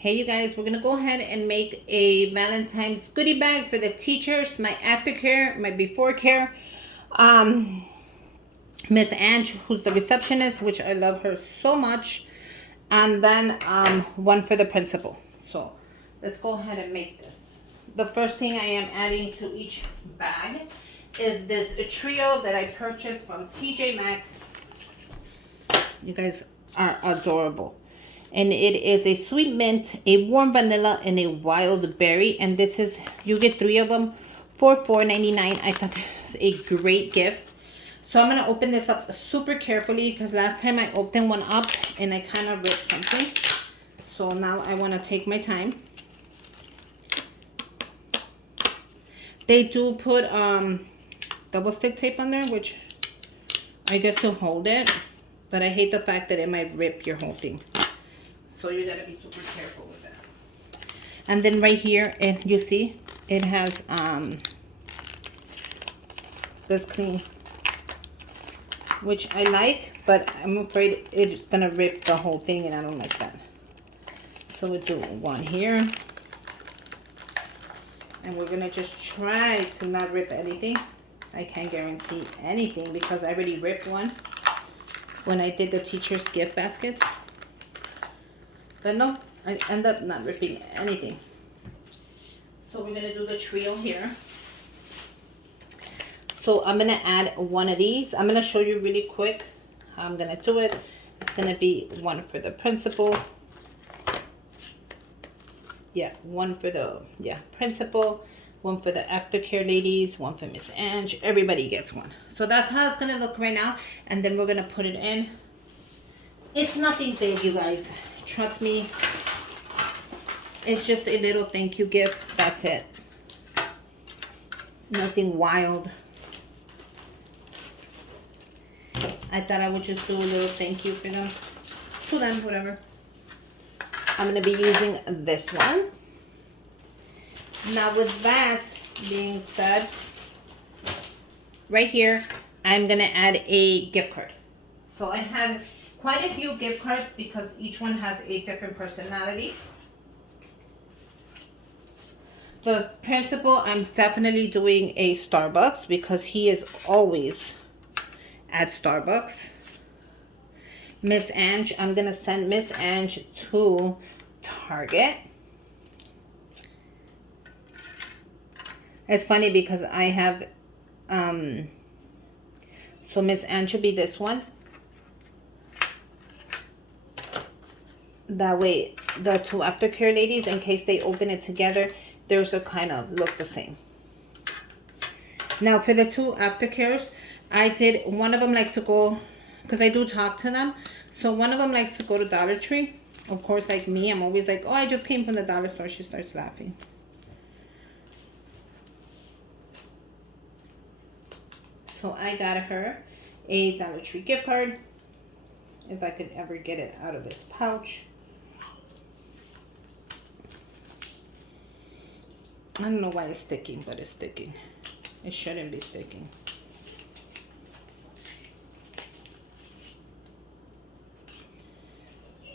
Hey you guys, we're gonna go ahead and make a Valentine's goodie bag for the teachers, my aftercare, my before care. Um, Miss Ange, who's the receptionist, which I love her so much. And then one for the principal. So let's go ahead and make this. The first thing I am adding to each bag is this trio that I purchased from TJ Maxx. You guys are adorable. And it is a sweet mint, a warm vanilla, and a wild berry. And this is, you get 3 of them for $4.99. I thought this was a great gift. So I'm going to open this up super carefully because last time I opened one up and I kind of ripped something. So now I want to take my time. They do put double stick tape on there, which I guess to hold it. But I hate the fact that it might rip your whole thing. So you gotta be super careful with that. And then right here, and you see, it has this clean, which I like, but I'm afraid it's gonna rip the whole thing, and I don't like that. So we'll do one here, and we're gonna just try to not rip anything. I can't guarantee anything because I already ripped one when I did the teacher's gift baskets. But no, I end up not ripping anything. So we're gonna do the trio here. So I'm gonna add one of these. I'm gonna show you really quick how I'm gonna do it. It's gonna be one for the principal. Yeah, one for the principal, one for the aftercare ladies, one for Miss Ange. Everybody gets one. So that's how it's gonna look right now. And then we're gonna put it in. It's nothing big, you guys. Trust me, it's just a little thank you gift. That's it. Nothing wild. I thought I would just do a little thank you for them. To them, whatever. I'm going to be using this one. Now with that being said, right here, I'm going to add a gift card. So I have quite a few gift cards because each one has a different personality. The principal, I'm definitely doing a Starbucks because he is always at Starbucks. Miss Ange, I'm going to send Miss Ange to Target. It's funny because I have, so Miss Ange will be this one. That way, the two aftercare ladies, in case they open it together, theirs will kind of look the same. Now, for the two aftercares, I did, one of them likes to go, because I do talk to them, so one of them likes to go to Dollar Tree. Of course, like me, I'm always like, oh, I just came from the dollar store. She starts laughing. So I got her a Dollar Tree gift card, if I could ever get it out of this pouch. I don't know why it's sticking, but it's sticking. It shouldn't be sticking.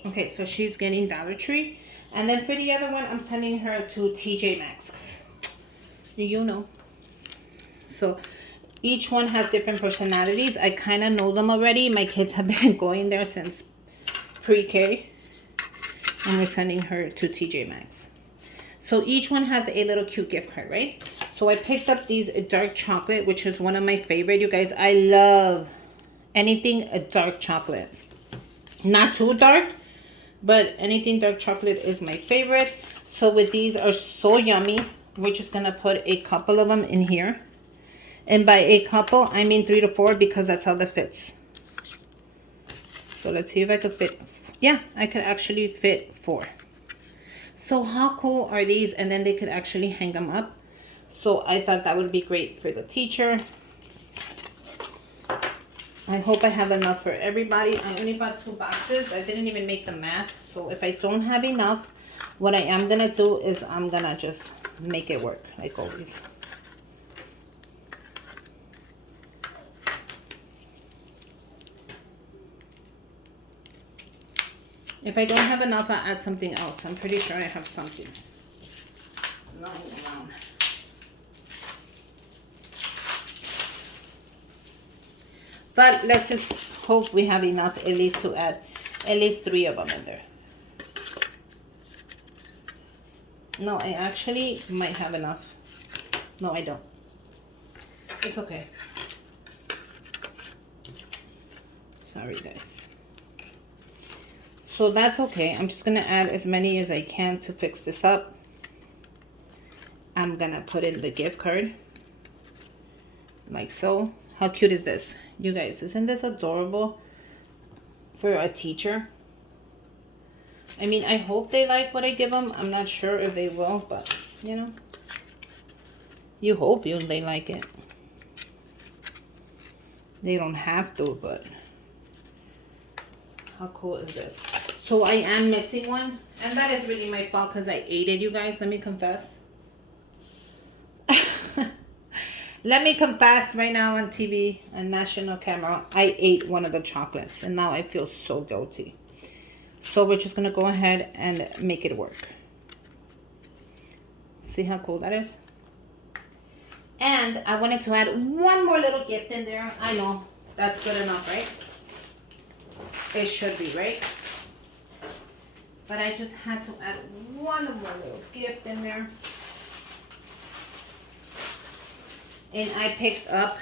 Okay, so she's getting Dollar Tree. And then for the other one, I'm sending her to TJ Maxx. You know. So each one has different personalities. I kind of know them already. My kids have been going there since pre-K. And we're sending her to TJ Maxx. So each one has a little cute gift card, right? So I picked up these dark chocolate, which is one of my favorite. You guys, I love anything dark chocolate. Not too dark, but anything dark chocolate is my favorite. So with these are so yummy. We're just going to put a couple of them in here. And by a couple, I mean 3 to 4 because that's how that fits. So let's see if I could fit. Yeah, I could actually fit 4. So how cool are these? And then they could actually hang them up. So I thought that would be great for the teacher. I hope I have enough for everybody. I only bought 2 boxes. I didn't even make the math. So if I don't have enough, what I am going to do is I'm going to just make it work like always. If I don't have enough, I'll add something else. I'm pretty sure I have something lying around. But let's just hope we have enough at least to add at least 3 of them in there. No, I actually might have enough. No, I don't. It's okay. Sorry, guys. So that's okay. I'm just going to add as many as I can to fix this up. I'm going to put in the gift card. Like so. How cute is this? You guys, isn't this adorable for a teacher? I mean, I hope they like what I give them. I'm not sure if they will, but, you know. You hope they like it. They don't have to, but how cool is this? So I am missing one, and that is really my fault because I ate it, you guys. Let me confess. Let me confess right now on TV, on national camera, I ate one of the chocolates, and now I feel so guilty. So we're just going to go ahead and make it work. See how cool that is? And I wanted to add one more little gift in there. I know, that's good enough, right? It should be, right? But I just had to add one more little gift in there. And I picked up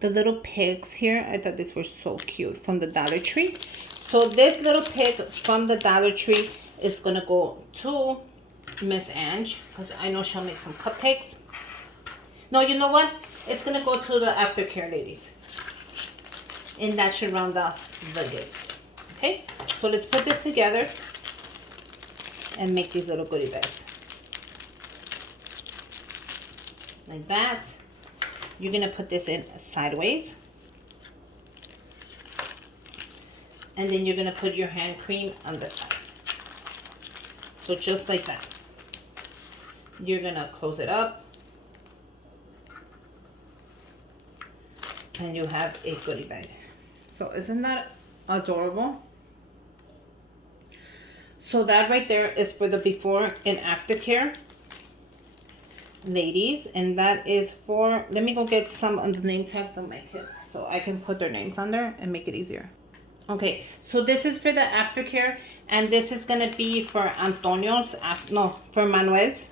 the little pigs here. I thought these were so cute from the Dollar Tree. So this little pig from the Dollar Tree is going to go to Miss Ange, because I know she'll make some cupcakes. No, you know what? It's going to go to the aftercare ladies. And that should round off the gift. Okay? So let's put this together and make these little goodie bags. Like that. You're going to put this in sideways. And then you're going to put your hand cream on the side. So just like that. You're going to close it up. And you have a goodie bag. So isn't that adorable? So that right there is for the before and after care ladies, and that is for, let me go get some of the name tags of my kids so I can put their names on there and make it easier. Okay, so this is for the aftercare, and this is gonna be for Antonio's, no, for Manuel's.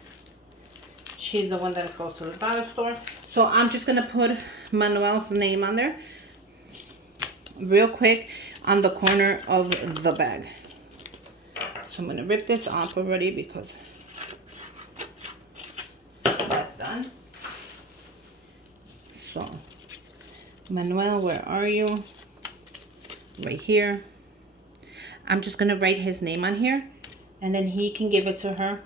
She's the one that goes to the dollar store. So I'm just gonna put Manuel's name on there real quick on the corner of the bag. So I'm gonna rip this off already because that's done. So Manuel, where are you? Right here. I'm just gonna write his name on here, and then he can give it to her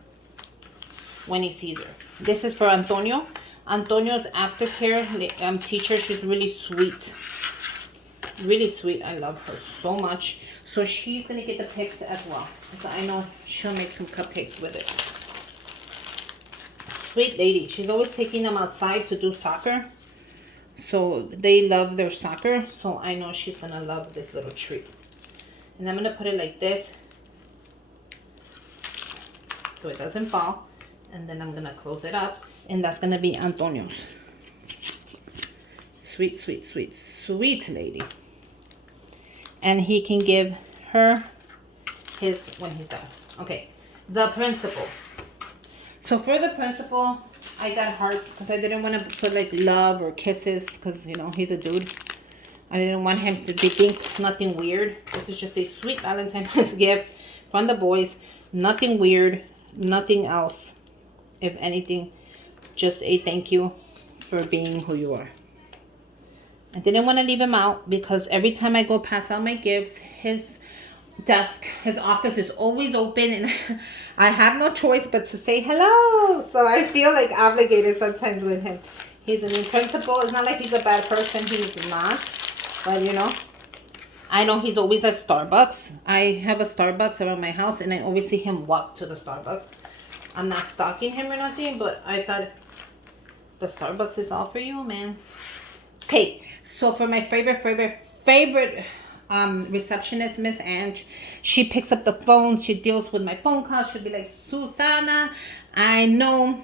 when he sees her. This is for Antonio. Antonio's aftercare teacher. She's really sweet. Really sweet. I love her so much. So she's gonna get the pics as well, because I know she'll make some cupcakes with it. Sweet lady. She's always taking them outside to do soccer. So they love their soccer. So I know she's gonna love this little treat. And I'm gonna put it like this so it doesn't fall. And then I'm gonna close it up, and that's gonna be Antonio's. Sweet, sweet, sweet, sweet lady. And he can give her his when he's done. Okay, the principal. So for the principal, I got hearts because I didn't want to put like love or kisses, because you know he's a dude. I didn't want him to think nothing weird. This is just a sweet Valentine's gift from the boys. Nothing weird, nothing else. If anything, just a thank you for being who you are. I didn't want to leave him out because every time I go pass out my gifts, his desk, his office is always open, and I have no choice but to say hello. So I feel like obligated sometimes with him. He's a new principal. It's not like he's a bad person. He's not. But you know, I know he's always at Starbucks. I have a Starbucks around my house, and I always see him walk to the Starbucks. I'm not stalking him or nothing, but I thought the Starbucks is all for you, man. Okay, so for my favorite receptionist, Miss Ange. She picks up the phone. She deals with my phone calls. She'll be like, Susana, I know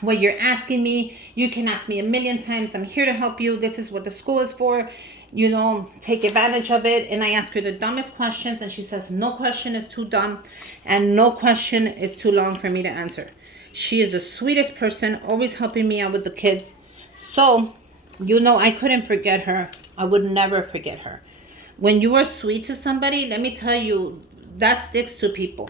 what you're asking me. You can ask me a million times. I'm here to help you. This is what the school is for. You know, take advantage of it. And I ask her the dumbest questions, and she says no question is too dumb and no question is too long for me to answer. She is the sweetest person, always helping me out with the kids. So, you know, I couldn't forget her. I would never forget her. When you are sweet to somebody, let me tell you, that sticks to people.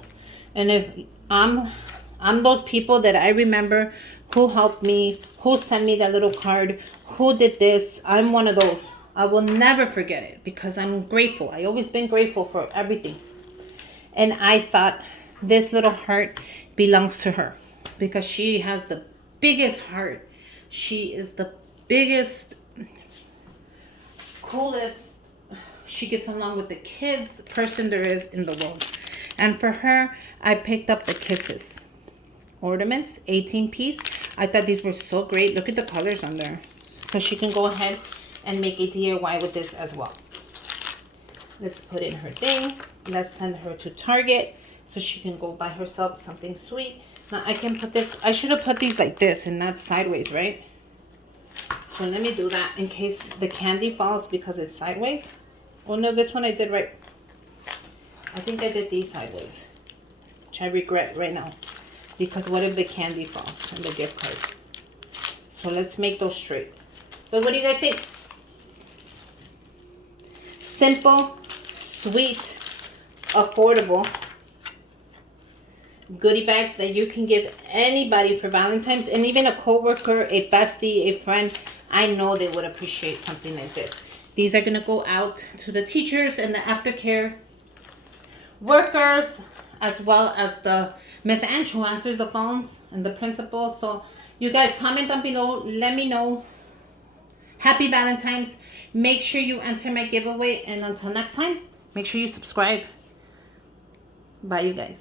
And if I'm those people that I remember who helped me, who sent me that little card, who did this. I'm one of those. I will never forget it because I'm grateful. I always been grateful for everything. And I thought this little heart belongs to her because she has the biggest heart. She is the biggest, coolest, she gets along with the kids person there is in the world. And for her, I picked up the kisses ornaments, 18 piece. I thought these were so great. Look at the colors on there. So she can go ahead and make a DIY with this as well. Let's put in her thing. Let's send her to Target so she can go buy herself something sweet. Now I can put this, I should have put these like this and not sideways, right? So let me do that in case the candy falls because it's sideways. Oh no, this one I did right. I think I did these sideways, which I regret right now. Because what if the candy falls and the gift card? So let's make those straight. But what do you guys think? Simple, sweet, affordable goodie bags that you can give anybody for Valentine's, and even a coworker, a bestie, a friend. I know they would appreciate something like this. These are going to go out to the teachers and the aftercare workers, as well as the Miss Ange who answers the phones and the principal. So you guys comment down below. Let me know. Happy Valentine's. Make sure you enter my giveaway. And until next time, make sure you subscribe. Bye, you guys.